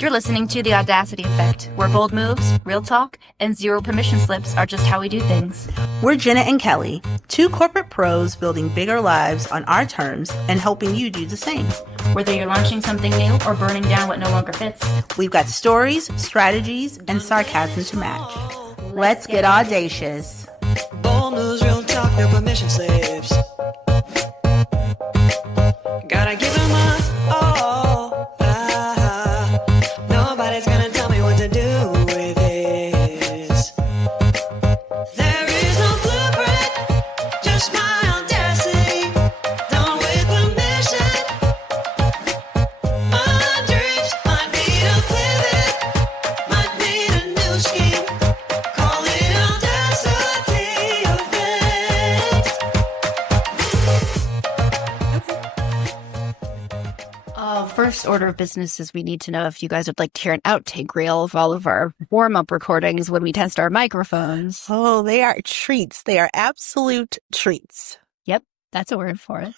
You're listening to The Audacity Effect, where bold moves, real talk, and zero permission slips are just how we do things. We're Jenna and Kelly, two corporate pros building bigger lives on our terms and helping you do the same. Whether you're launching something new or burning down what no longer fits, we've got stories, strategies, and sarcasm to match. Let's get audacious. Bold moves, real talk, no permission slips. Gotta give them my all. Nobody's gonna tell me what to do with this. There is no blueprint, just my audacity. Done with permission. My dreams might need a pivot, might need a new scheme. Call it Audacity Effect. First order of business is we need to know if you guys would like to hear an outtake reel of all of our warm-up recordings when we test our microphones. Oh, they are treats. They are absolute treats. Yep, that's a word for it.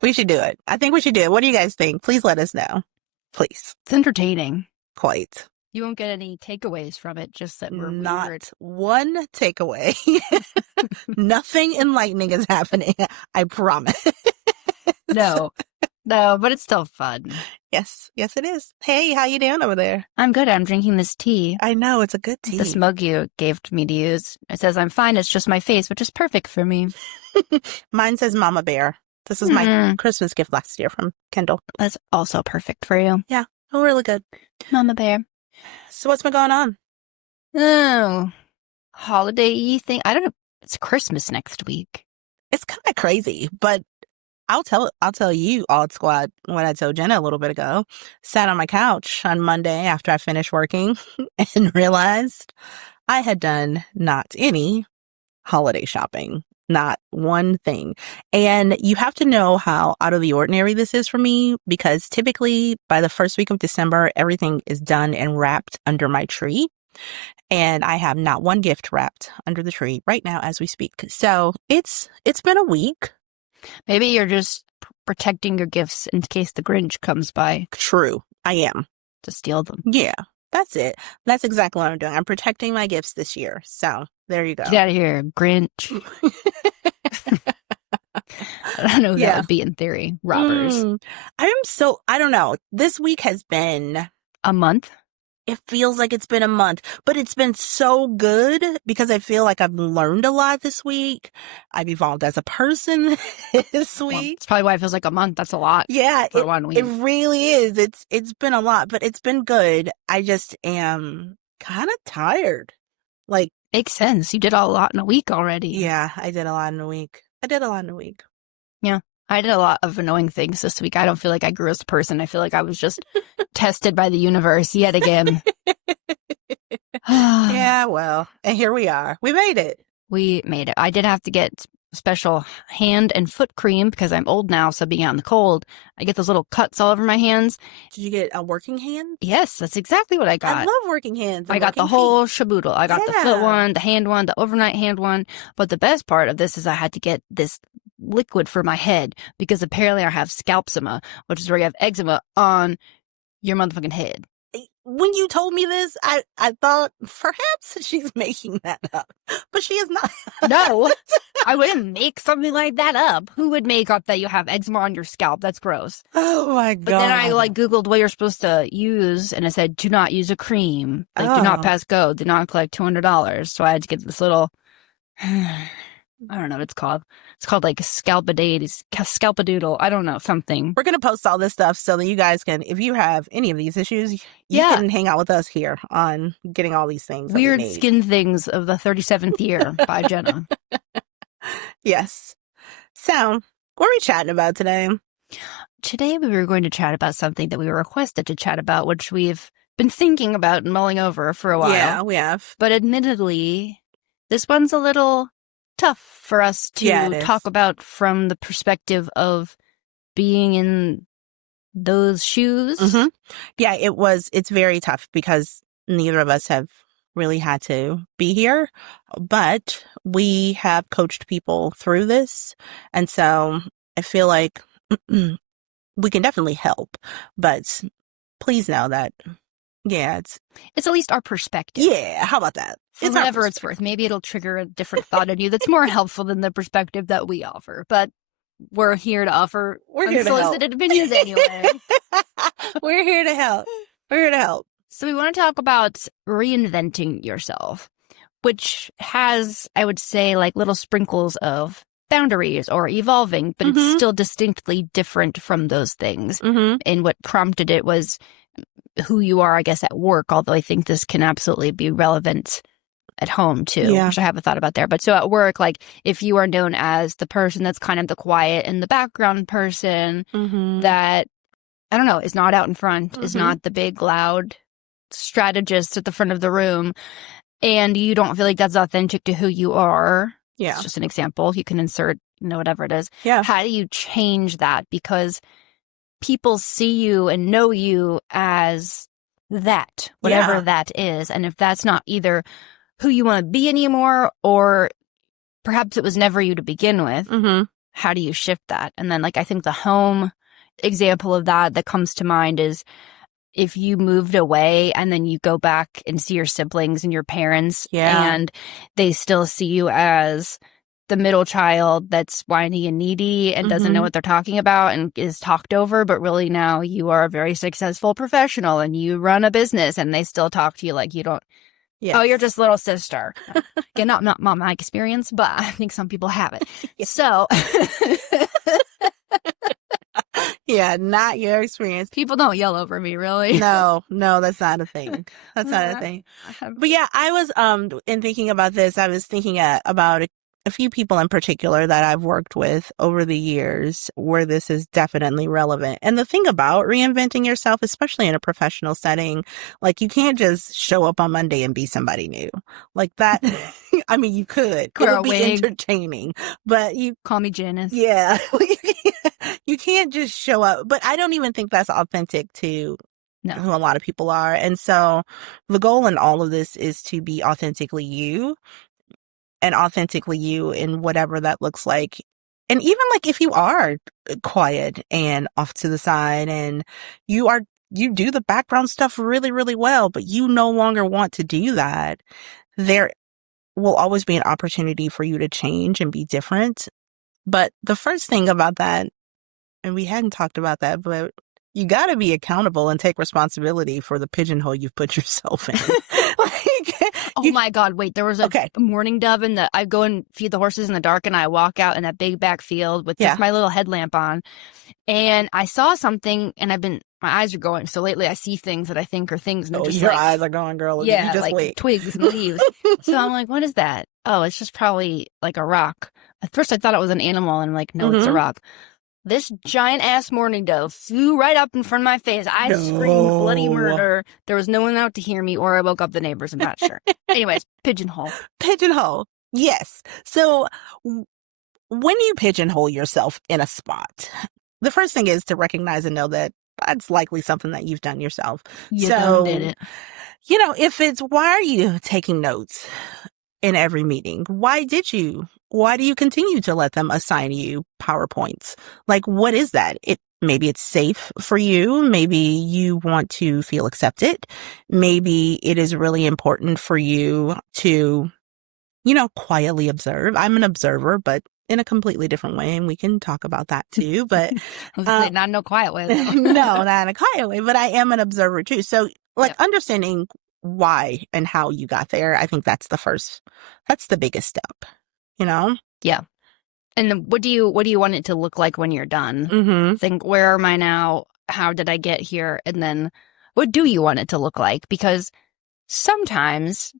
We should do it. I think we should do it. What do you guys think? Please let us know. Please. It's entertaining. Quite. You won't get any takeaways from it, just that we're Not weird. one takeaway. Nothing enlightening is happening. I promise. No, but it's still fun. Yes, it is. Hey, how you doing over there? I'm good. I'm drinking this tea. I know, it's a good tea. This mug you gave to me to use. It says I'm fine. It's just my face, which is perfect for me. Mine says Mama Bear. This was my Christmas gift last year from Kendall. That's also perfect for you. Yeah, oh, really good. Mama Bear. So what's been going on? Oh, holiday-y thing. I don't know. It's Christmas next week. It's kind of crazy, but I'll tell you, Odd Squad, what I told Jenna a little bit ago. Sat on my couch on Monday after I finished working and realized I had done not any holiday shopping. Not one thing. And you have to know how out of the ordinary this is for me, because typically by the first week of December, everything is done and wrapped under my tree. And I have not one gift wrapped under the tree right now as we speak. So it's been a week. Maybe you're just protecting your gifts in case the Grinch comes by. True. I am. To steal them. Yeah, that's it. That's exactly what I'm doing. I'm protecting my gifts this year. So there you go. Get out of here, Grinch. I don't know who that would be in theory. Robbers. I don't know. This week has been A month? It feels like it's been a month, but it's been so good because I feel like I've learned a lot this week. I've evolved as a person this week. Well, it's probably why it feels like a month. That's a lot. Yeah, for 1 week. It really is. It's been a lot, but it's been good. I just am kind of tired. Like, makes sense. You did a lot in a week already. Yeah, I did a lot in a week. Yeah. I did a lot of annoying things this week. I don't feel like I grew as a person. I feel like I was just tested by the universe yet again. Yeah, well, and here we are. We made it. We made it. I did have to get special hand and foot cream because I'm old now, so being out in the cold, I get those little cuts all over my hands. Did you get a working hand? Yes, that's exactly what I got. I love working hands. I got the whole shaboodle. I got the foot one, the hand one, the overnight hand one. But the best part of this is I had to get this liquid for my head because apparently I have scalpsema, which is where you have eczema on your motherfucking head. When you told me this, I thought perhaps she's making that up, but she is not. No, I wouldn't make something like that up. Who would make up that you have eczema on your scalp? That's gross. Oh my God. But then I Googled what you're supposed to use, and it said, do not use a cream. Do not pass go. Do not collect $200. So I had to get this little, I don't know what it's called. It's called scalpadoodle. I don't know, something. We're going to post all this stuff so that you guys can, if you have any of these issues, you can hang out with us here on getting all these things. Weird Skin Things of the 37th Year by Jenna. Yes. So, what are we chatting about today? Today we were going to chat about something that we were requested to chat about, which we've been thinking about and mulling over for a while. Yeah, we have. But admittedly, this one's a little tough for us to talk about from the perspective of being in those shoes. Mm-hmm. Yeah, it's very tough because neither of us have really had to be here, but we have coached people through this. And so I feel like we can definitely help, but please know that, yeah, it's at least our perspective. yeah, how about that? For whatever it's worth. Maybe it'll trigger a different thought in you that's more helpful than the perspective that we offer. But we're here to offer unsolicited opinions anyway. We're here to help. We're here to help. So we want to talk about reinventing yourself, which has, I would say, like little sprinkles of boundaries or evolving, but it's still distinctly different from those things. And what prompted it was who you are, I guess, at work, although I think this can absolutely be relevant at home too, which I haven't thought about there. But so at work, like if you are known as the person that's kind of the quiet in the background person that, I don't know, is not out in front, is not the big loud strategist at the front of the room, and you don't feel like that's authentic to who you are. Yeah. It's just an example. You can insert, whatever it is. Yeah. How do you change that? Because people see you and know you as that, whatever that is. And if that's not either who you want to be anymore, or perhaps it was never you to begin with, how do you shift that? And then, like, I think the home example of that comes to mind is if you moved away and then you go back and see your siblings and your parents and they still see you as the middle child that's whiny and needy and doesn't know what they're talking about and is talked over, but really now you are a very successful professional and you run a business, and they still talk to you like you don't. Yes. Oh, you're just little sister. Again, not my experience, but I think some people have it. So yeah, not your experience. People don't yell over me, really. No, that's not a thing. That's not a thing. But yeah, I was in thinking about this, I was thinking about a few people in particular that I've worked with over the years where this is definitely relevant. And the thing about reinventing yourself, especially in a professional setting, like you can't just show up on Monday and be somebody new like that. I mean, you could. It would be entertaining, but you call me Janice. Yeah. You can't just show up. But I don't even think that's authentic to who a lot of people are. And so the goal in all of this is to be authentically you. And authentically you in whatever that looks like. And even like if you are quiet and off to the side and you do the background stuff really, really well, but you no longer want to do that, there will always be an opportunity for you to change and be different. But the first thing about that, and we hadn't talked about that, but you got to be accountable and take responsibility for the pigeonhole you've put yourself in. Oh my God, wait, there was a mourning dove I go and feed the horses in the dark, and I walk out in that big back field with just my little headlamp on, and I saw something, and my eyes are going, so lately I see things that I think are things. And your eyes are going, girl. Yeah, you just like wait. Twigs and leaves. So I'm like, what is that? Oh, it's just probably like a rock. At first I thought it was an animal, and I'm like, no, it's a rock. This giant ass mourning dove flew right up in front of my face. I screamed bloody murder. There was no one out to hear me, or I woke up the neighbors. I'm not sure. Anyways, pigeonhole. Pigeonhole. Yes. So when you pigeonhole yourself in a spot, the first thing is to recognize and know that that's likely something that you've done yourself. You did it. Why are you taking notes in every meeting? Why do you continue to let them assign you PowerPoints? Like, what is that? Maybe it's safe for you. Maybe you want to feel accepted. Maybe it is really important for you to, quietly observe. I'm an observer, but in a completely different way, and we can talk about that too. But not in no quiet way. No, not in a quiet way, but I am an observer too. So understanding why and how you got there, I think that's the biggest step, Yeah. And what do you want it to look like when you're done? Think, where am I now? How did I get here? And then what do you want it to look like? Because sometimes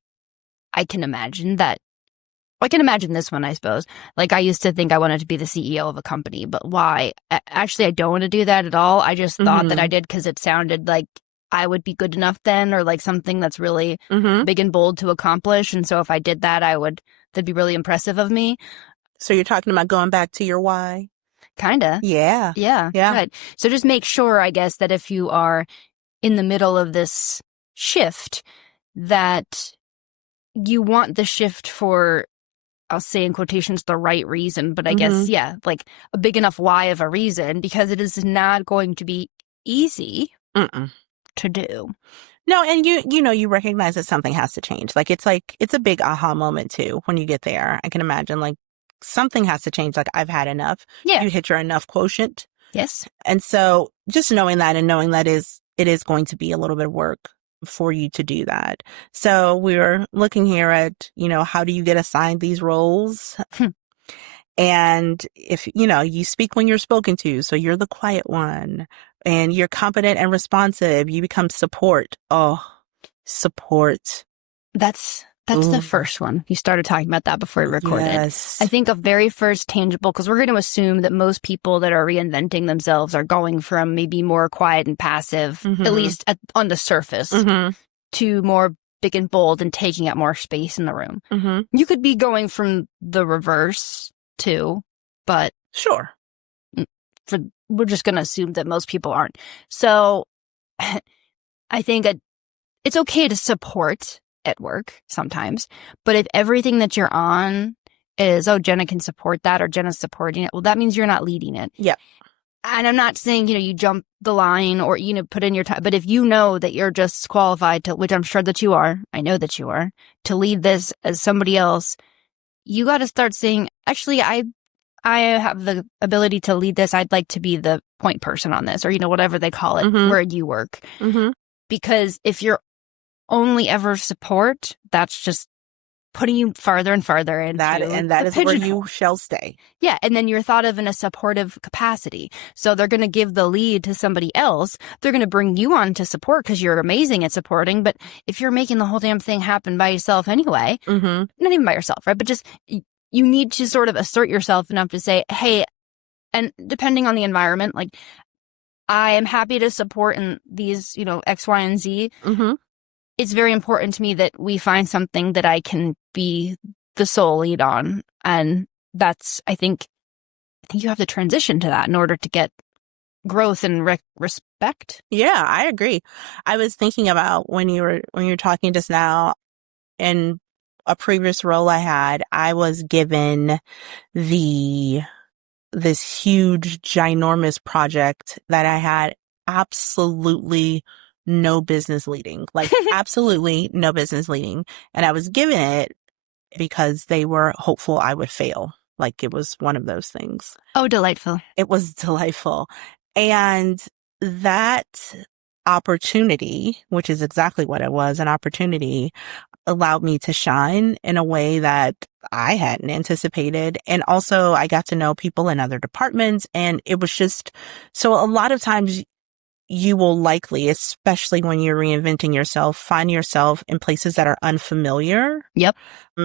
I can imagine this one, I suppose. Like, I used to think I wanted to be the CEO of a company, but why? Actually, I don't want to do that at all. I just thought that I did because it sounded like I would be good enough then, or like something that's really big and bold to accomplish. And so if I did that, that'd be really impressive of me. So you're talking about going back to your why? Kinda. Yeah. Yeah. Good. So just make sure, I guess, that if you are in the middle of this shift, that you want the shift for, I'll say in quotations, the right reason. But I guess, like a big enough why of a reason, because it is not going to be easy. to do. No, and you recognize that something has to change. It's a big aha moment too when you get there. I can imagine something has to change. I've had enough. Yeah. You hit your enough quotient. Yes. And so just knowing that and knowing that it is going to be a little bit of work for you to do that. So we're looking here at, how do you get assigned these roles? And if, you speak when you're spoken to, so you're the quiet one and you're competent and responsive, you become support. Oh, support. That's the first one. You started talking about that before we recorded. Yes. I think a very first tangible, because we're going to assume that most people that are reinventing themselves are going from maybe more quiet and passive, at least on the surface, to more big and bold and taking up more space in the room. You could be going from the reverse too, but sure. We're just going to assume that most people aren't. So I think it's okay to support at work sometimes, but if everything that you're on is, oh, Jenna can support that or Jenna's supporting it, well, that means you're not leading it. Yeah. And I'm not saying, you jump the line or, put in your time, but if you know that you're just qualified to, which I'm sure that you are, I know that you are, to lead this as somebody else, you got to start saying, actually, I have the ability to lead this. I'd like to be the point person on this or, whatever they call it, where you work. Because if you're only ever support, that's just putting you farther and farther into that is where you shall stay. Yeah, and then you're thought of in a supportive capacity. So they're going to give the lead to somebody else. They're going to bring you on to support because you're amazing at supporting. But if you're making the whole damn thing happen by yourself anyway, not even by yourself, right? But just you need to sort of assert yourself enough to say, hey, and depending on the environment, I am happy to support in these, X, Y, and Z. It's very important to me that we find something that I can be the sole lead on. And that's, I think you have to transition to that in order to get growth and respect. Yeah, I agree. I was thinking about when you were talking just now, in a previous role I had, I was given this huge, ginormous project that I had absolutely no business leading, absolutely no business leading. And I was given it because they were hopeful I would fail. It was one of those things. Oh, delightful. It was delightful. And that opportunity, which is exactly what it was, an opportunity, allowed me to shine in a way that I hadn't anticipated. And also I got to know people in other departments. And it was just, so a lot of times you will likely, especially when you're reinventing yourself, find yourself in places that are unfamiliar. Yep.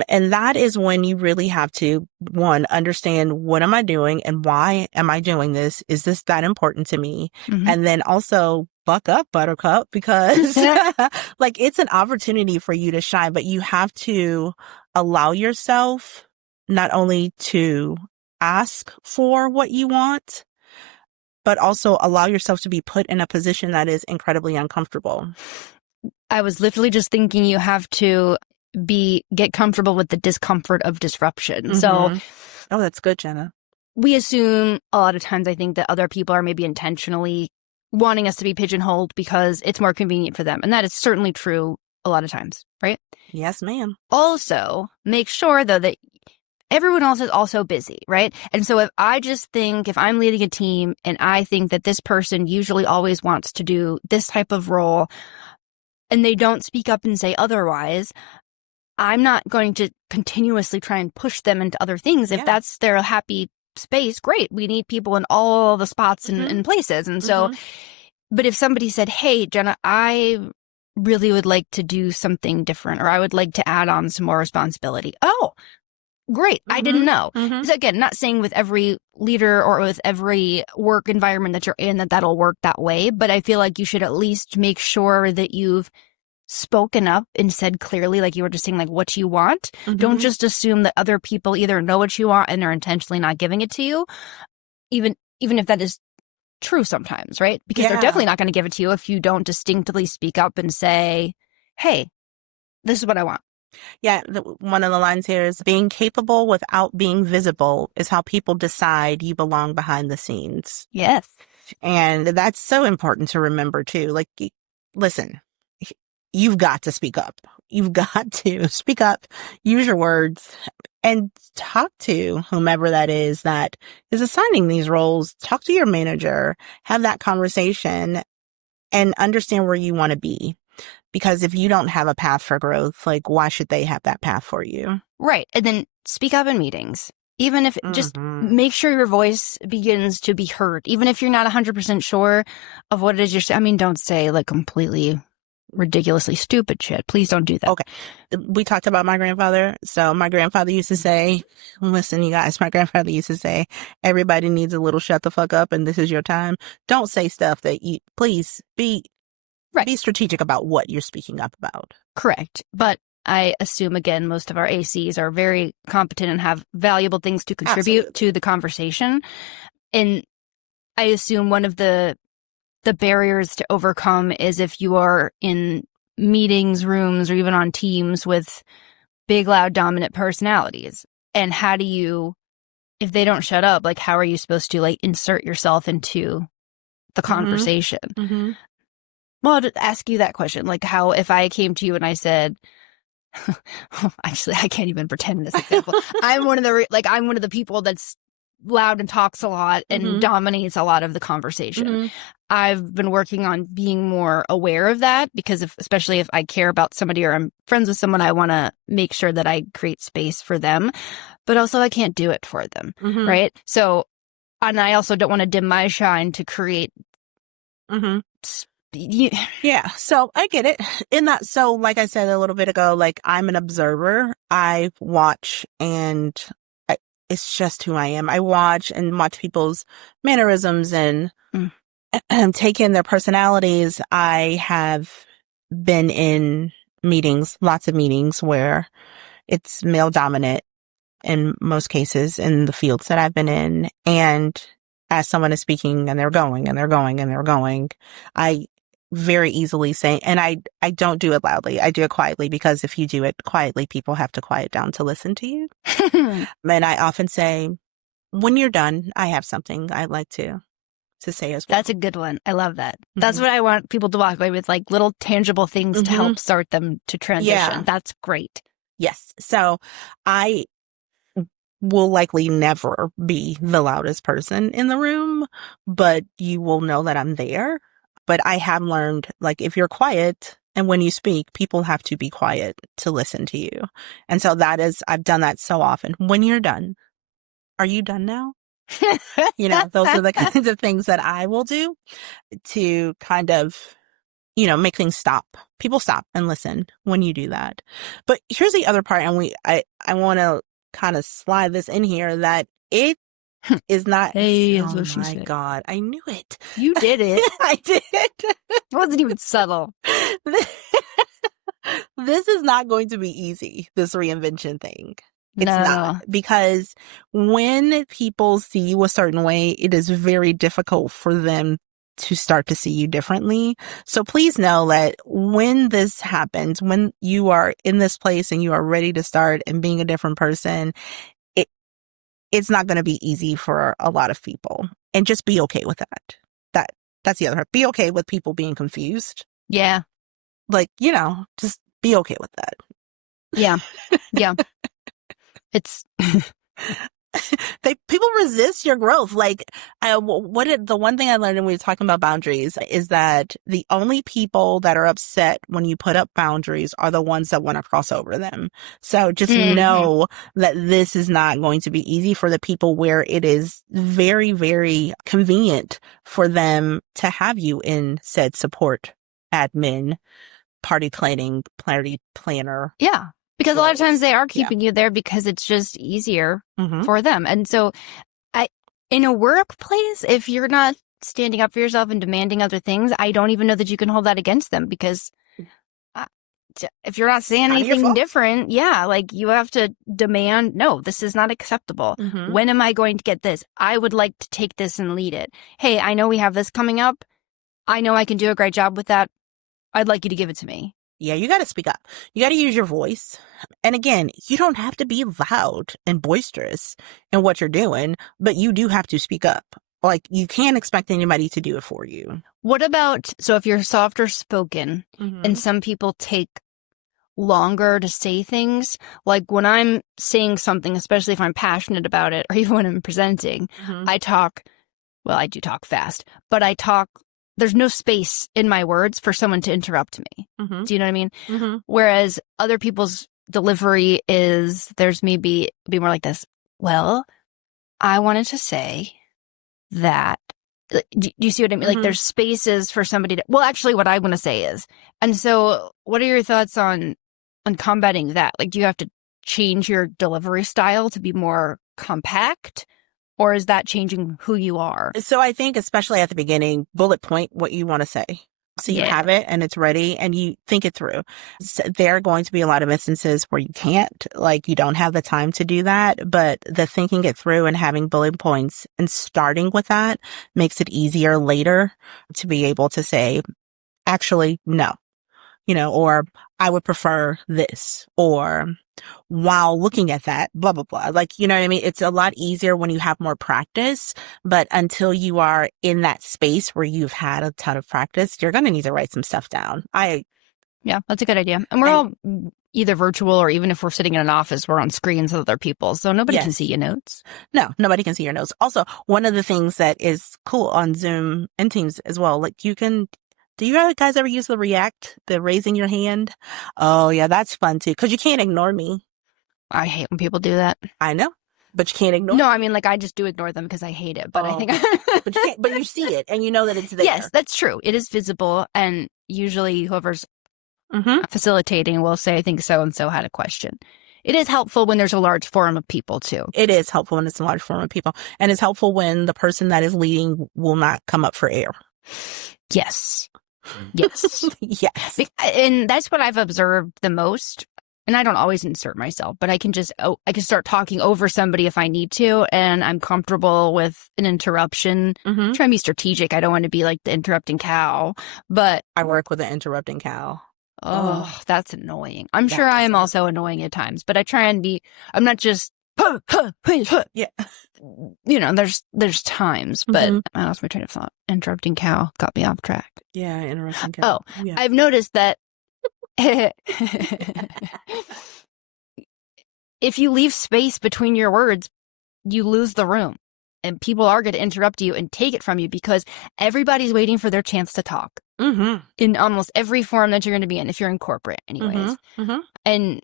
And that is when you really have to, one, understand, what am I doing and why am I doing this? Is this that important to me? And then also buck up, buttercup, because it's an opportunity for you to shine, but you have to allow yourself not only to ask for what you want, but also allow yourself to be put in a position that is incredibly uncomfortable. I was literally just thinking you have to get comfortable with the discomfort of disruption. So, oh, that's good, Jenna. We assume a lot of times, I think, that other people are maybe intentionally wanting us to be pigeonholed because it's more convenient for them. And that is certainly true a lot of times, right? Yes, ma'am. Also, make sure, though, that everyone else is also busy, right? And so if I'm leading a team and I think that this person usually always wants to do this type of role and they don't speak up and say otherwise, I'm not going to continuously try and push them into other things. If that's their happy space, great. We need people in all the spots and places. And so, but if somebody said, hey, Jenna, I really would like to do something different, or I would like to add on some more responsibility. Oh, great. I didn't know. So again, not saying with every leader or with every work environment that you're in that'll work that way, but I feel like you should at least make sure that you've spoken up and said clearly, like you were just saying, what you want. Don't just assume that other people either know what you want and are intentionally not giving it to you, even if that is true sometimes, right? Because they're definitely not going to give it to you if you don't distinctly speak up and say, hey, this is what I want. Yeah, one of the lines here is, being capable without being visible is how people decide you belong behind the scenes. Yes. And that's so important to remember too. listen, you've got to speak up. You've got to speak up, use your words, and talk to whomever that is assigning these roles. Talk to your manager, have that conversation, and understand where you want to be. Because if you don't have a path for growth, like, why should they have that path for you? Right. And then speak up in meetings. Even if just make sure your voice begins to be heard. Even if you're not 100% sure of what it is you're saying. I mean, don't say like completely ridiculously stupid shit. Please don't do that. Okay. We talked about my grandfather. So my grandfather used to say, listen, you guys, my grandfather used to say, everybody needs a little shut the fuck up and this is your time. Don't say stuff that you, please be strategic about what you're speaking up about. Correct. But I assume, again, most of our ACs are very competent and have valuable things to contribute to the conversation. And I assume one of the barriers to overcome is if you are in meetings, rooms, or even on teams with big, loud, dominant personalities. And how do you, if they don't shut up, like, how are you supposed to, like, insert yourself into the conversation? Mm-hmm. Well, I'll just ask you that question. Like, how, if I came to you and I said, actually, I can't even pretend this example. I'm one of the people that's loud and talks a lot and dominates a lot of the conversation. I've been working on being more aware of that because especially if I care about somebody or I'm friends with someone, I want to make sure that I create space for them, but also I can't do it for them. Right. So, and I also don't want to dim my shine to create. Yeah. So I get it in that. So like I said a little bit ago, like, I'm an observer. I watch and it's just who I am. I watch people's mannerisms and take in their personalities. I have been in meetings, lots of meetings where it's male dominant in most cases in the fields that I've been in. And as someone is speaking and they're going and they're going and they're going, I very easily say, and I don't do it loudly. I do it quietly because if you do it quietly, people have to quiet down to listen to you. And I often say, when you're done, I have something I'd like to say as well. That's a good one. I love that. That's what I want people to walk away with, like little tangible things to help start them to transition. Yeah. That's great. Yes. So I will likely never be the loudest person in the room, but you will know that I'm there. But I have learned, like, if you're quiet and when you speak, people have to be quiet to listen to you. And so I've done that so often. When you're done, are you done now? Those are the kinds of things that I will do to kind of, make things stop. People stop and listen when you do that. But here's the other part. And I want to kind of slide this in here that it is not. Hey, oh my God. I knew it. You did it. I did. It wasn't even subtle. This is not going to be easy, this reinvention thing. It's not. Because when people see you a certain way, it is very difficult for them to start to see you differently. So please know that when this happens, when you are in this place and you are ready to start and being a different person, it's not going to be easy for a lot of people. And just be okay with that. That's the other part. Be okay with people being confused. Yeah. Like, just be okay with that. Yeah. Yeah. It's people resist your growth. Like, the one thing I learned when we were talking about boundaries is that the only people that are upset when you put up boundaries are the ones that want to cross over them. So just know that this is not going to be easy for the people where it is very, very convenient for them to have you in said support, admin, party planner. Yeah. Because a lot of times they are keeping you there because it's just easier for them. And so in a workplace, if you're not standing up for yourself and demanding other things, I don't even know that you can hold that against them because if you're not saying anything different, like you have to demand, no, this is not acceptable. When am I going to get this? I would like to take this and lead it. Hey, I know we have this coming up. I know I can do a great job with that. I'd like you to give it to me. Yeah, you got to speak up. You got to use your voice. And again, you don't have to be loud and boisterous in what you're doing, but you do have to speak up. Like, you can't expect anybody to do it for you. What about, so if you're softer spoken and some people take longer to say things, like when I'm saying something, especially if I'm passionate about it, or even when I'm presenting, I do talk fast, but there's no space in my words for someone to interrupt me. Do you know what I mean? Whereas other people's delivery there's maybe be more like this. Well, I wanted to say that, do you see what I mean? Like, there's spaces for somebody to, well, actually what I want to say is, and so what are your thoughts on combating that? Like, do you have to change your delivery style to be more compact, or is that changing who you are? So I think, especially at the beginning, bullet point what you want to say. So you have it and it's ready and you think it through. So there are going to be a lot of instances where you can't, like, you don't have the time to do that, but the thinking it through and having bullet points and starting with that makes it easier later to be able to say, actually, no, or I would prefer this, or while looking at that, blah, blah, blah. Like, you know what I mean? It's a lot easier when you have more practice, but until you are in that space where you've had a ton of practice, you're going to need to write some stuff down. Yeah, that's a good idea. And we're all either virtual, or even if we're sitting in an office, we're on screens with other people. So nobody can see your notes. No, nobody can see your notes. Also, one of the things that is cool on Zoom and Teams as well, like, do you guys ever use the react, the raising your hand? Oh, yeah, that's fun too. Because you can't ignore me. I hate when people do that. I know, but you can't ignore. No, I mean, like, I just do ignore them because I hate it. But I think, but you see it and you know that it's there. Yes, that's true. It is visible, and usually whoever's facilitating will say, "I think so and so had a question." It is helpful when there's a large forum of people too. It is helpful when it's a large forum of people, and it's helpful when the person that is leading will not come up for air. Yes. Yes. Yes. And that's what I've observed the most. And I don't always insert myself, but I can start talking over somebody if I need to, and I'm comfortable with an interruption. Try and be strategic. I don't want to be like the interrupting cow, but I work with an interrupting cow. Oh, that's annoying. I'm sure I am also annoying at times, but I try and I'm not just, yeah. There's times, but I lost my train of thought. Interrupting cow got me off track. Yeah, interrupting cow. Oh, yeah. I've noticed that if you leave space between your words, you lose the room, and people are going to interrupt you and take it from you because everybody's waiting for their chance to talk in almost every forum that you're going to be in, if you're in corporate anyways. And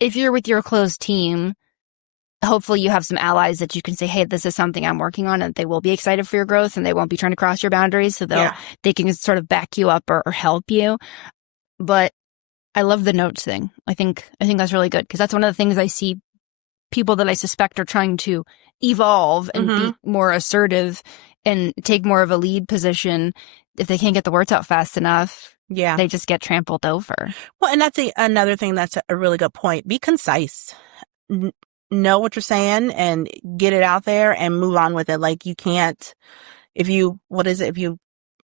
if you're with your close team, hopefully you have some allies that you can say, hey, this is something I'm working on, and they will be excited for your growth and they won't be trying to cross your boundaries. So they can sort of back you up or help you. But I love the notes thing. I think that's really good, because that's one of the things I see people that I suspect are trying to evolve and be more assertive and take more of a lead position. If they can't get the words out fast enough, they just get trampled over. Well, and that's another thing that's a really good point. Be concise. Know what you're saying and get it out there and move on with it. Like, you can't, if you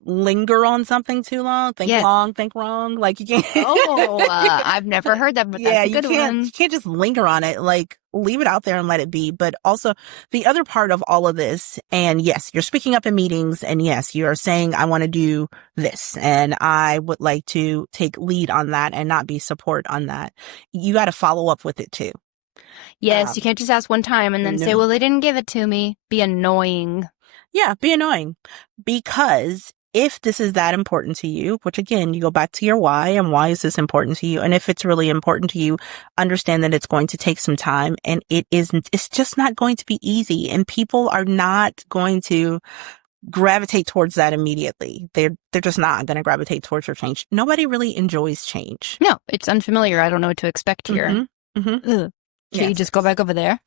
linger on something too long, think long, think wrong. Like, you can't. I've never heard that, but that's a good one. You can't just linger on it. Like, leave it out there and let it be. But also, the other part of all of this, and yes, you're speaking up in meetings, and yes, you're saying, I want to do this, and I would like to take lead on that and not be support on that. You got to follow up with it too. Yes, you can't just ask one time and then say, well, they didn't give it to me. Be annoying. Yeah, be annoying. Because if this is that important to you, which again, you go back to your why, and why is this important to you? And if it's really important to you, understand that it's going to take some time, and it's just not going to be easy, and people are not going to gravitate towards that immediately. They're just not going to gravitate towards your change. Nobody really enjoys change. No, it's unfamiliar. I don't know what to expect here. Can you just go back over there?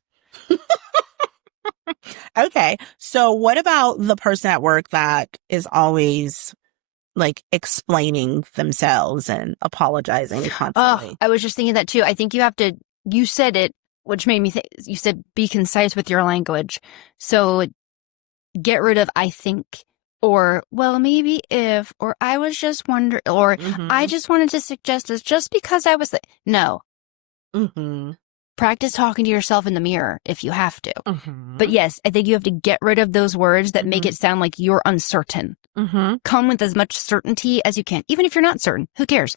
Okay. So what about the person at work that is always like explaining themselves and apologizing constantly? I was just thinking that too. I think you said it, which made me think, you said be concise with your language. So get rid of I think, or well, maybe if, or I was just wondering, or I just wanted to suggest this just because I was no. practice talking to yourself in the mirror if you have to. Mm-hmm. But yes, I think you have to get rid of those words that make it sound like you're uncertain. Mm-hmm. Come with as much certainty as you can. Even if you're not certain, who cares?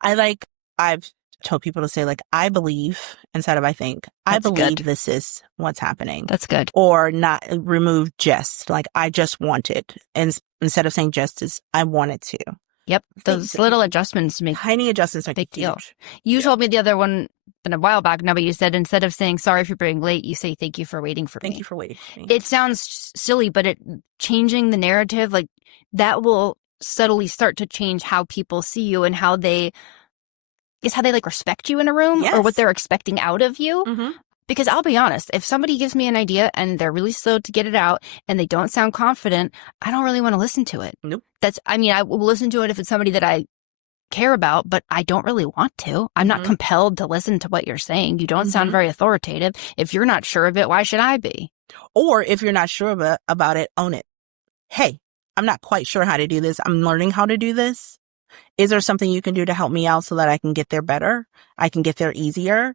I've told people to say, like, I believe instead of I think. I That's believe good. this is what's happening. That's good. Or not remove just, like, I just want it. And instead of saying just as I want it to. Yep. Those little adjustments make Tiny adjustments make big a deal. huge. You told me the other one been a while back now, but you said instead of saying sorry for being late, you say thank you for waiting for me. Thank you for waiting for me. It sounds silly, but changing the narrative, like that will subtly start to change how people see you and how they like respect you in a room or what Yes. they're expecting out of you. Mm-hmm. Because I'll be honest, if somebody gives me an idea and they're really slow to get it out and they don't sound confident, I don't really want to listen to it. Nope. I will listen to it if it's somebody that I care about, but I don't really want to. I'm not compelled to listen to what you're saying. You don't sound very authoritative. If you're not sure of it, why should I be? Or if you're not sure about it, own it. Hey, I'm not quite sure how to do this. I'm learning how to do this. Is there something you can do to help me out so that I can get there better? I can get there easier.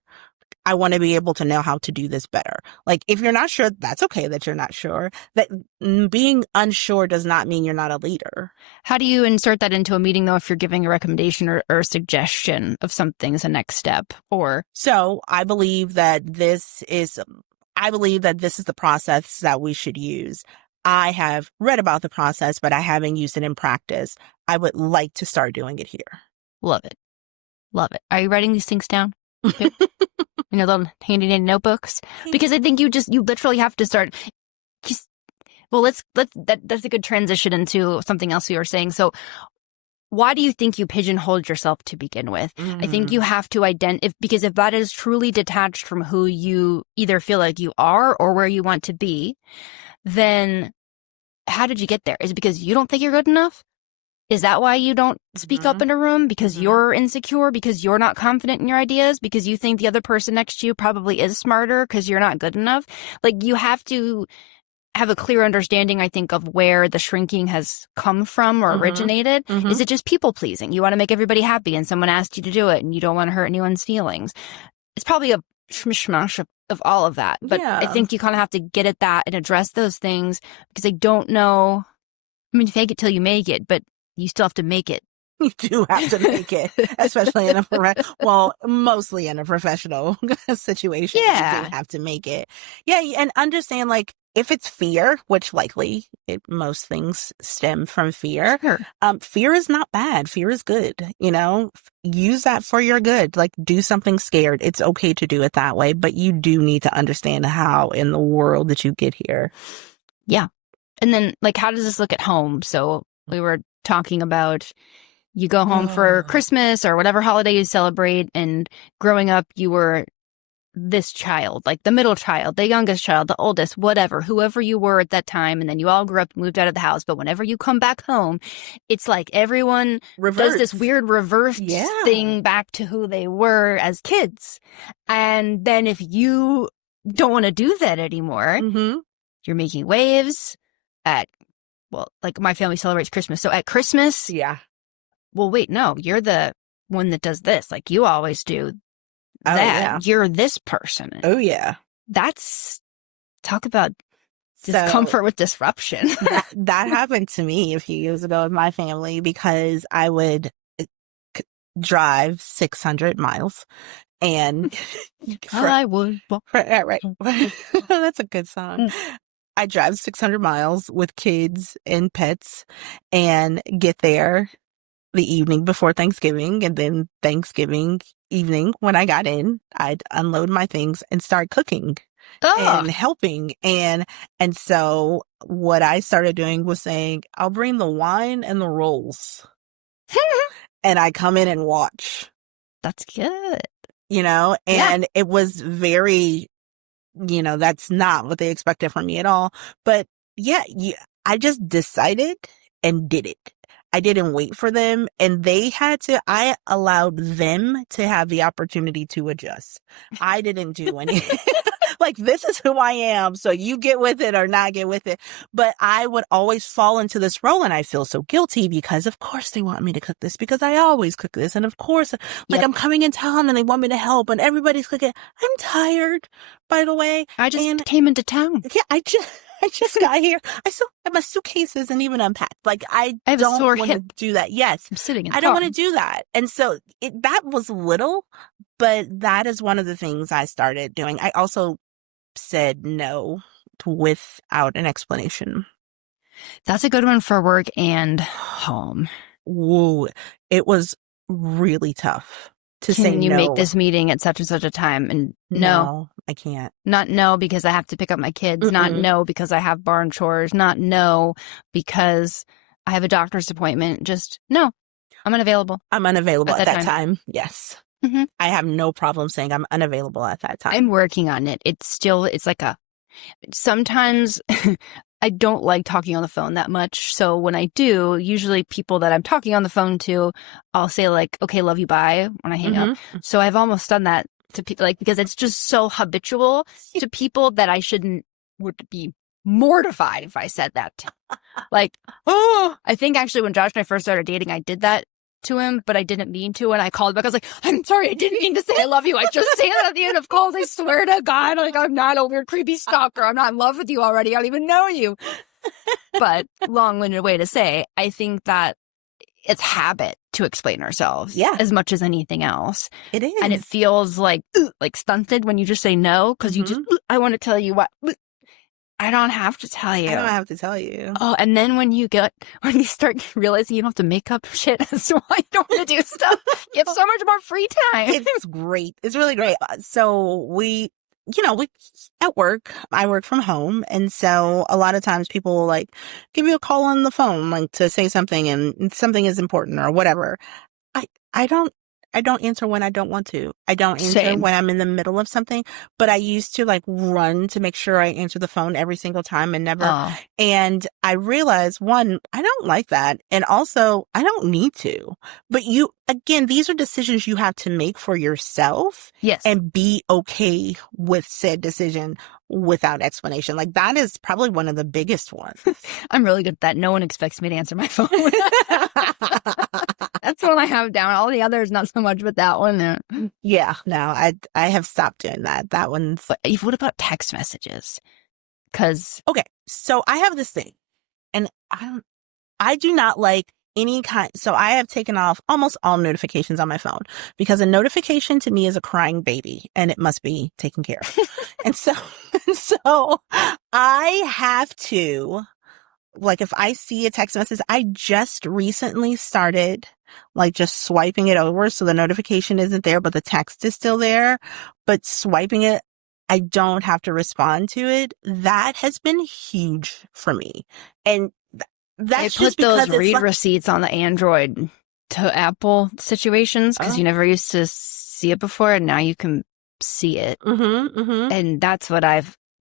I want to be able to know how to do this better. Like, if you're not sure, that's okay that you're not sure. That being unsure does not mean you're not a leader. How do you insert that into a meeting, though, if you're giving a recommendation or a suggestion of something as a next step? So I believe that this is the process that we should use. I have read about the process, but I haven't used it in practice. I would like to start doing it here. Love it. Love it. Are you writing these things down? In your little handy dandy notebooks? Because I think you literally have to start. That's a good transition into something else we were saying. So why do you think you pigeonholed yourself to begin with? I think you have to because if that is truly detached from who you either feel like you are or where you want to be, then how did you get there? Is it because you don't think you're good enough? Is that why you don't speak up in a room? Because you're insecure? Because you're not confident in your ideas? Because you think the other person next to you probably is smarter because you're not good enough? Like, you have to have a clear understanding, I think, of where the shrinking has come from or originated. Is it just people pleasing? You want to make everybody happy and someone asked you to do it and you don't want to hurt anyone's feelings. It's probably a mishmash of all of that. But I think you kind of have to get at that and address those things because I don't know. I mean, fake it till you make it, but you still have to make it. You do have to make it, especially mostly in a professional situation. Yeah. You do have to make it. Yeah, and understand, like, if it's fear, which likely most things stem from fear, fear is not bad. Fear is good. Use that for your good. Like, do something scared. It's okay to do it that way, but you do need to understand how in the world that you get here. Yeah. And then, like, how does this look at home? So we were talking about you go home for Christmas or whatever holiday you celebrate, and growing up, you were this child, like the middle child, the youngest child, the oldest, whatever, whoever you were at that time, and then you all grew up and moved out of the house. But whenever you come back home, it's like everyone does this weird reverse thing back to who they were as kids. And then if you don't want to do that anymore, you're making waves like my family celebrates Christmas. So at Christmas, well, wait, no, you're the one that does this. Like, you always do that. You're this person. Oh, yeah. Talk about discomfort with disruption. that happened to me a few years ago with my family because I would drive 600 miles and I would. Right. That's a good song. I drive 600 miles with kids and pets and get there the evening before Thanksgiving. And then Thanksgiving evening, when I got in, I'd unload my things and start cooking and helping. And so what I started doing was saying, I'll bring the wine and the rolls and I come in and watch. That's good. And it was very, that's not what they expected from me at all. But I just decided and did it. I didn't wait for them, and I allowed them to have the opportunity to adjust. I didn't do anything. Like, this is who I am, so you get with it or not get with it. But I would always fall into this role, and I feel so guilty because, of course, they want me to cook this because I always cook this. And of course, like, I'm coming in town and they want me to help and everybody's cooking. I'm tired, by the way. I just came into town. Yeah, I just got here. I still have my suitcases and even unpacked. Like, I have don't a sore want to hip. do that. Yes. I'm sitting in the I don't car. want to do that. And so that was little, but that is one of the things I started doing. I also said no without an explanation. That's a good one for work and home. Whoa. It was really tough to say no. Can you make this meeting at such and such a time? And no, I can't. Not no because I have to pick up my kids. Mm-mm. Not no because I have barn chores. Not no because I have a doctor's appointment. Just no, I'm unavailable. I'm unavailable at that time. Yes. Mm-hmm. I have no problem saying I'm unavailable at that time. I'm working on it. It's like sometimes I don't like talking on the phone that much. So when I do, usually people that I'm talking on the phone to, I'll say like, okay, love you, bye, when I hang up. So I've almost done that to people, like, because it's just so habitual to people that I would be mortified if I said that. Like, I think actually when Josh and I first started dating, I did that to him, but I didn't mean to. And I called back. I was like, I'm sorry. I didn't mean to say I love you. I just say I love you. And of course, I swear to God, like, I'm not a weird, creepy stalker. I'm not in love with you already. I don't even know you. But long-winded way to say, I think that it's habit to explain ourselves as much as anything else. It is. And it feels like stunted when you just say no, because you just, I want to tell you what. I don't have to tell you. I don't have to tell you. Oh, and then when you start realizing you don't have to make up shit as to why you don't want to do stuff, you have so much more free time. It's great. It's really great. So we at work, I work from home. And so a lot of times people will like give you a call on the phone, like to say something and something is important or whatever. I don't answer when I don't want to. I don't answer when I'm in the middle of something, but I used to like run to make sure I answer the phone every single time and never. Oh. And I realized, one, I don't like that. And also I don't need to, but again, these are decisions you have to make for yourself. Yes. And be okay with said decision without explanation. Like, that is probably one of the biggest ones. I'm really good at that. No one expects me to answer my phone. That's one I have down. All the others, not so much, but that one. Yeah, no, I have stopped doing that. That one's. But what about text messages? Because okay, so I have this thing, and I do not like any kind. So I have taken off almost all notifications on my phone because a notification to me is a crying baby, and it must be taken care of. And so I have to. Like, if I see a text message, I just recently started like just swiping it over so the notification isn't there, but the text is still there. But swiping it, I don't have to respond to it. That has been huge for me. And that's just because those read receipts on the Android to Apple situations because you never used to see it before, and now you can see it. And that's what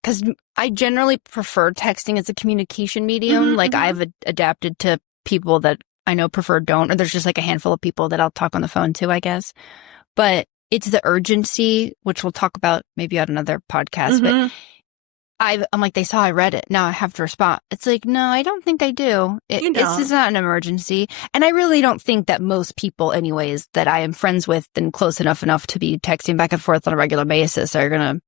because I generally prefer texting as a communication medium. Like, I've adapted to people that I know prefer don't, or there's just like a handful of people that I'll talk on the phone to, I guess. But it's the urgency, which we'll talk about maybe on another podcast. But I'm like, they saw I read it. Now I have to respond. It's like, no, I don't think I do. This is not an emergency. And I really don't think that most people, anyways, that I am friends with and close enough to be texting back and forth on a regular basis are going to,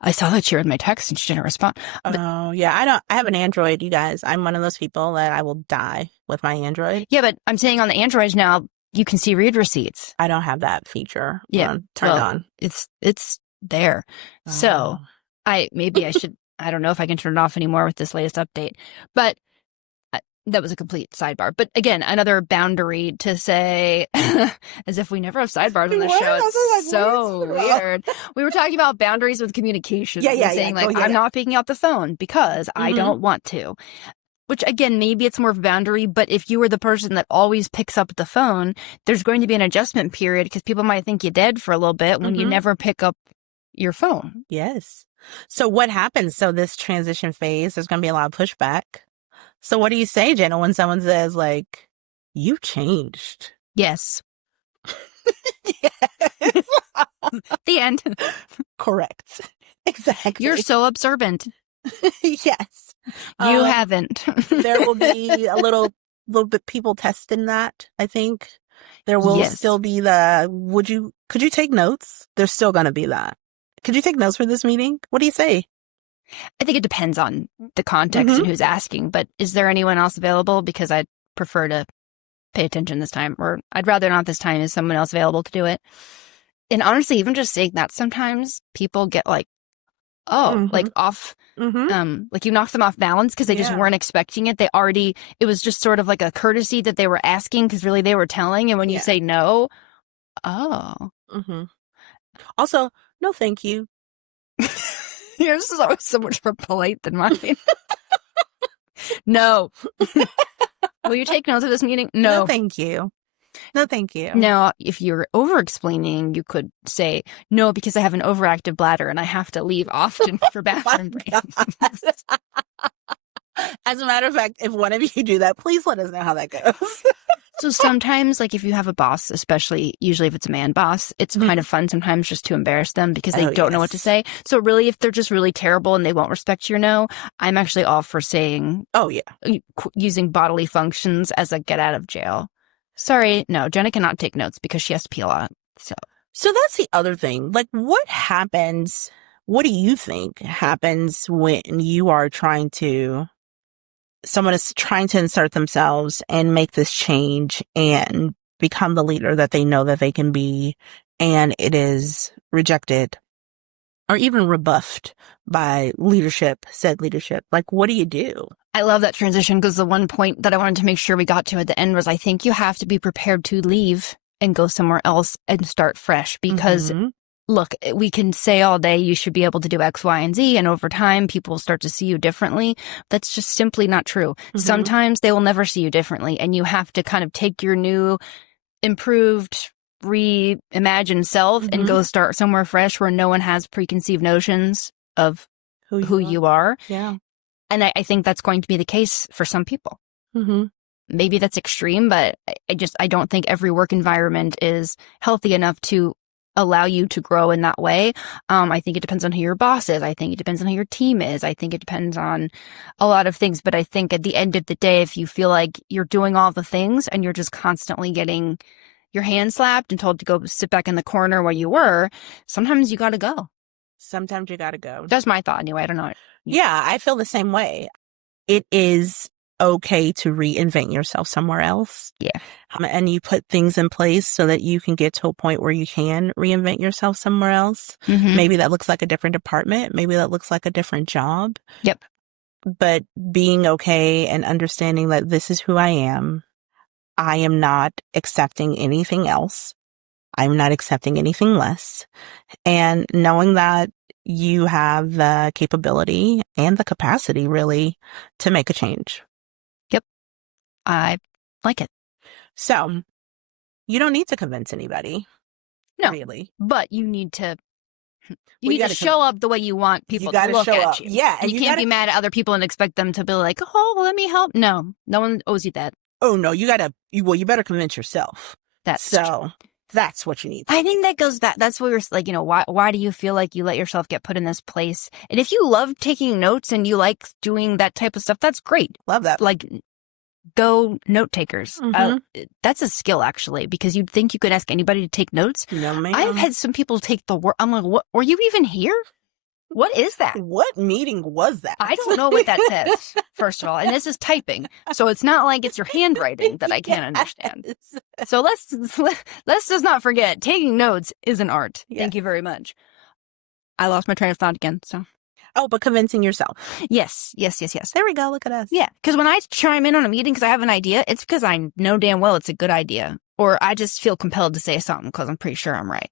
I saw that she read my text and she didn't respond. But, I have an Android, you guys. I'm one of those people that I will die with my Android. Yeah, but I'm saying on the Androids now, you can see read receipts. I don't have that feature turned on. It's there. So I should, I don't know if I can turn it off anymore with this latest update, but that was a complete sidebar. But again, another boundary to say, as if we never have sidebars on this show. It's so weird. We were talking about boundaries with communication. Saying I'm not picking up the phone because I don't want to. Which, again, maybe it's more of a boundary, but if you were the person that always picks up the phone, there's going to be an adjustment period because people might think you're dead for a little bit when you never pick up your phone. Yes. So what happens? So this transition phase, there's going to be a lot of pushback. So what do you say, Jenna, when someone says, like, you changed. Yes. Yes. The end. Correct. Exactly. You're so observant. Yes. You haven't. There will be a little bit people testing that, I think. There will Yes. still be could you take notes? There's still going to be that. Could you take notes for this meeting? What do you say? I think it depends on the context and who's asking, but is there anyone else available? Because I'd prefer to pay attention this time, or I'd rather not this time. Is someone else available to do it? And honestly, even just saying that, sometimes people get like, like off, like you knocked them off balance because they just weren't expecting it. It was just sort of like a courtesy that they were asking because really they were telling. And when you say no, Also, no, thank you. Yours is always so much more polite than mine. No. Will you take notes of this meeting? No, thank you. No, thank you. Now, if you're over-explaining, you could say, no, because I have an overactive bladder and I have to leave often for bathroom breaks. As a matter of fact, if one of you do that, please let us know how that goes. So sometimes, like if you have a boss, especially usually if it's a man boss, it's kind of fun sometimes just to embarrass them because they don't know what to say. So really, if they're just really terrible and they won't respect your no, I'm actually all for saying, using bodily functions as a get out of jail. Sorry, no, Jenna cannot take notes because she has to pee a lot. So that's the other thing. Like, what happens? What do you think happens when you are someone is trying to insert themselves and make this change and become the leader that they know that they can be, and it is rejected or even rebuffed by said leadership? Like, what do you do? I love that transition because the one point that I wanted to make sure we got to at the end was I think you have to be prepared to leave and go somewhere else and start fresh because look, we can say all day you should be able to do X, Y, and Z, and over time people will start to see you differently. That's just simply not true. Sometimes they will never see you differently, and you have to kind of take your new, improved, reimagined self and go start somewhere fresh where no one has preconceived notions of who you are. Yeah. And I think that's going to be the case for some people. Maybe that's extreme, but I don't think every work environment is healthy enough to allow you to grow in that way. I think it depends on who your boss is. I think it depends on who your team is. I think it depends on a lot of things. But I think at the end of the day, if you feel like you're doing all the things and you're just constantly getting your hand slapped and told to go sit back in the corner where you were, sometimes you got to go. Sometimes you got to go. That's my thought anyway. I don't know. Yeah, I feel the same way. It is okay to reinvent yourself somewhere else. Yeah. And you put things in place so that you can get to a point where you can reinvent yourself somewhere else. Maybe that looks like a different department. Maybe that looks like a different job. Yep. But being okay and understanding that this is who I am. I am not accepting anything else. I'm not accepting anything less. And knowing that you have the capability and the capacity really to make a change. Yep. I like it. So you don't need to convince anybody. No, really. But you need to show up the way you want people to look at you. Yeah. And you can't be mad at other people and expect them to be like, oh, well, let me help. No one owes you that. Oh, no, you better convince yourself. That's what you need. I think that goes back. That's what we're like, why do you feel like you let yourself get put in this place? And if you love taking notes and you like doing that type of stuff, that's great. Love that. Like, go note takers. That's a skill, actually, because you'd think you could ask anybody to take notes. No, ma'am. I've had some people take the work. I'm like, what? Were you even here? What is that? What meeting was that? I don't know what that says, first of all. And this is typing. So it's not like it's your handwriting that I can't understand. So let's just not forget, taking notes is an art. Yes. Thank you very much. I lost my train of thought again, so. Oh, but convincing yourself. Yes. There we go. Look at us. Yeah. Because when I chime in on a meeting because I have an idea, it's because I know damn well it's a good idea. Or I just feel compelled to say something because I'm pretty sure I'm right.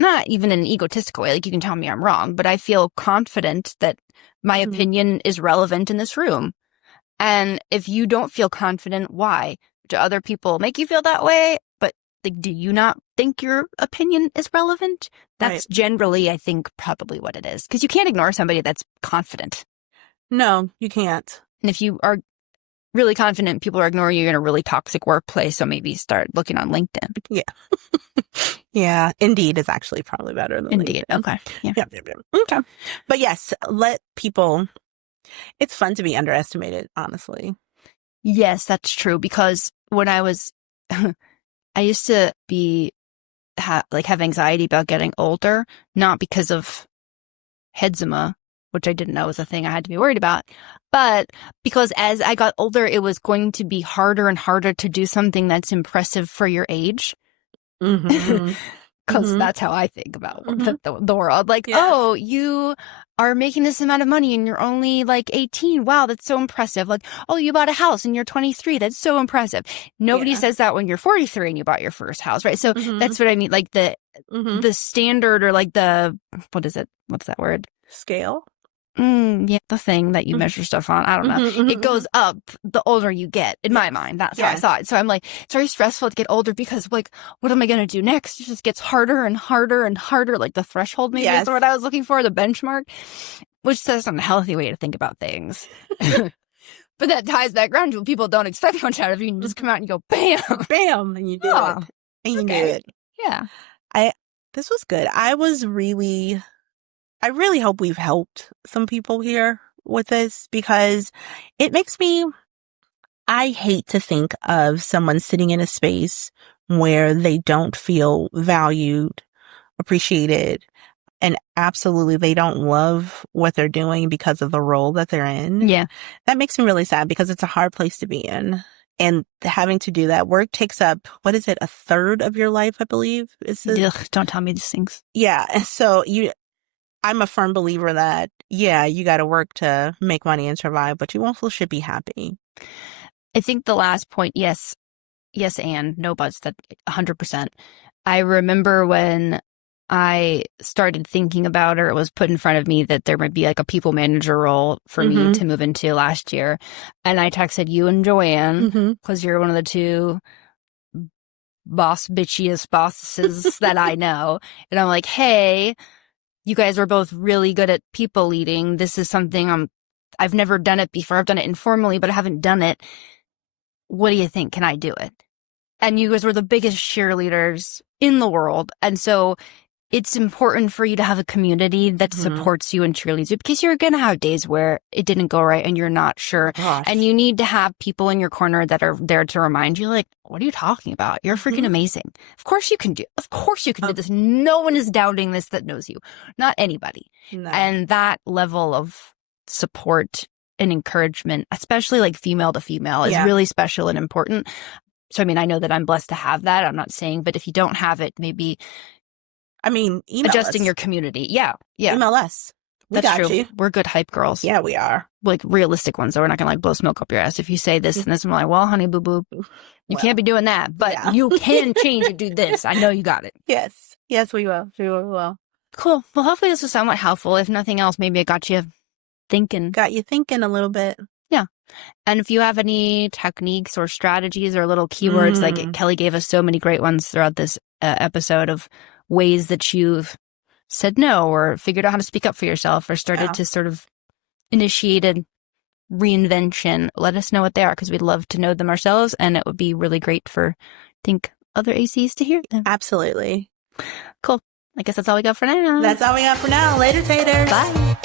Not even in an egotistical way, like you can tell me I'm wrong, but I feel confident that my opinion is relevant in this room. And if you don't feel confident, why? Do other people make you feel that way? But like, do you not think your opinion is relevant? That's generally, I think, probably what it is. Because you can't ignore somebody that's confident. No, you can't. And if you are really confident people are ignoring you, you're in a really toxic workplace. So maybe start looking on LinkedIn. Yeah. Yeah. Indeed is actually probably better than Indeed. LinkedIn. Okay. Yeah. Yeah. Okay. But yes, let people, it's fun to be underestimated, honestly. Yes, that's true. Because when I was, I used to have anxiety about getting older, not because of eczema, which I didn't know was a thing I had to be worried about, but because as I got older, it was going to be harder and harder to do something that's impressive for your age. Mm-hmm. Because that's how I think about Mhm. the world. Like, Yes. oh, you are making this amount of money and you're only like 18. Wow, that's so impressive. Like, oh, you bought a house and you're 23. That's so impressive. Nobody Yeah. says that when you're 43 and you bought your first house, right? So Mhm. that's what I mean. Like Mhm. the standard, or like what is it? What's that word? Scale. Yeah, the thing that you measure stuff on. I don't know. Mhm, It goes up the older you get, in my mind. That's how I Yes. saw it. So I'm like, it's very stressful to get older because, like, what am I going to do next? It just gets harder and harder and harder. Like the threshold maybe is the word I was looking for, the benchmark, which says an unhealthy way to think about things. But that ties that ground to people don't expect much out of you. And you just come out and you go, bam, Bam, and you do Oh, it. And you do okay. it. Yeah. This was good. I really hope we've helped some people here with this, because it makes me, I hate to think of someone sitting in a space where they don't feel valued, appreciated, and absolutely they don't love what they're doing because of the role that they're in. Yeah. That makes me really sad, because it's a hard place to be in. And having to do that work takes up, what is it, a third of your life, I believe? Ugh, don't tell me these things. Yeah. And so I'm a firm believer that, yeah, you got to work to make money and survive, but you also should be happy. I think the last point, yes, and no buts, that 100%. I remember when I started thinking about, or it was put in front of me that there might be like a people manager role for me to move into last year. And I texted you and Joanne, because you're one of the two bitchiest bosses that I know. And I'm like, hey, you guys are both really good at people leading. This is something I've never done it before. I've done it informally, but I haven't done it. What do you think? Can I do it? And you guys were the biggest cheerleaders in the world. And so it's important for you to have a community that supports you and cheerleads you, because you're going to have days where it didn't go right and you're not sure. Gosh. And you need to have people in your corner that are there to remind you, like, what are you talking about? You're freaking amazing. Of course you can do this. No one is doubting this that knows you. Not anybody. No. And that level of support and encouragement, especially like female to female, is really special and important. So, I mean, I know that I'm blessed to have that. I'm not saying, but if you don't have it, maybe email adjusting us. your community. Yeah. Email us. We That's got true. you. We're good hype girls. Yeah, we are. Like realistic ones. So we're not going to like blow smoke up your ass. If you say this and this, I'm like, well, honey, boo boo, you can't be doing that. But you can change and do this. I know you got it. Yes. Yes, we will. We will. Cool. Well, hopefully this was somewhat helpful. If nothing else, maybe it got you thinking. Got you thinking a little bit. Yeah. And if you have any techniques or strategies or little keywords, like Kelly gave us so many great ones throughout this episode of ways that you've said no or figured out how to speak up for yourself or started to sort of initiated reinvention, let us know what they are, because we'd love to know them ourselves. And it would be really great for, I think, other ACs to hear them. Absolutely. Cool. I guess that's all we got for now. That's all we got for now. Later, taters. Bye.